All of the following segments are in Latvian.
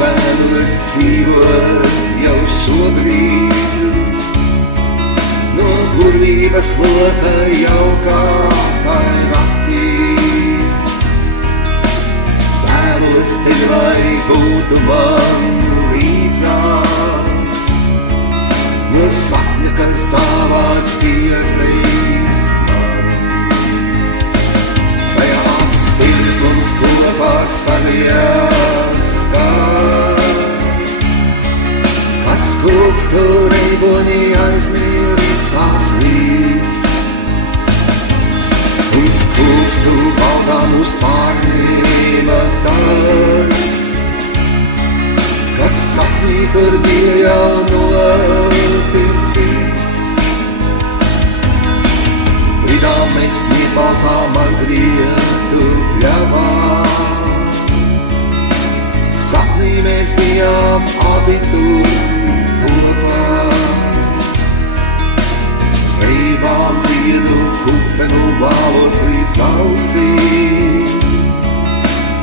vēlos dzīvot jau šobrīd, no burvības loka jaukākai naktī. Vēlos tevi, lai būtu man līdzās, no sapņa, kas dāvāts pierreiz man. Tajās sirds mums kopā saviestā, kas kūkstu reibonī aizmirsās viss. Uz kūkstu baudām uz pārnība tas, kas sapnī tur bija jau noticis. Lidām mēs niebaltām ar grietu pļavā, sapnī mēs bijām abi tur kopā. Grībām ziedu kupenu vālos līdz ausīm,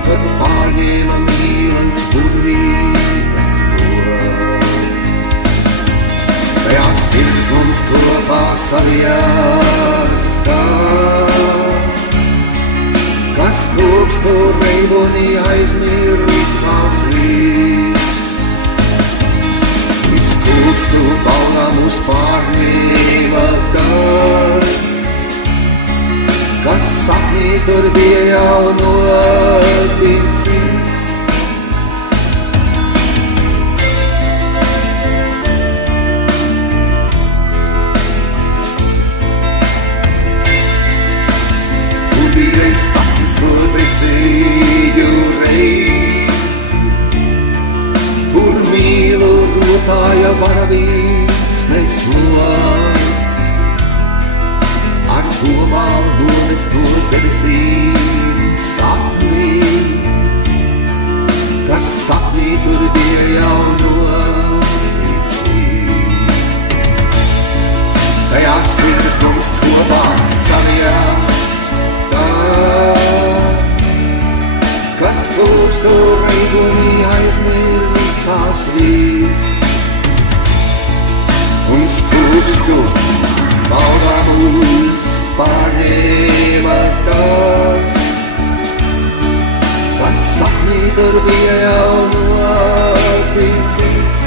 kad pārņēma mīlas burvības tos. Tajās sirds mums kopā saviestā, kas kūkstu reibonī aizmirsās viss. Viss kūkstu baudām uz pārnība tas, kas sapnī tur bija jau noticis. Kur bija sapnis, ko precīju reiz, kur mīlu rotāja varavīgs nesloks, ar domām nodes no debesīm sapnī, kas sapnī tur bija jau noticis. Tajās sirds mums kopā saviestā, kas kūkstu reibonī aizmirsās viss. Uz kūkstu baudām uz pārņēma tas, kas sapnī tur bija jau noticis.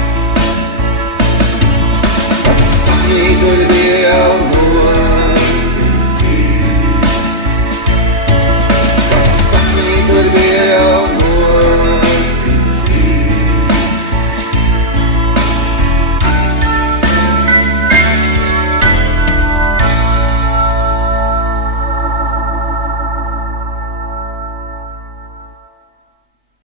Kas sapnī tur bija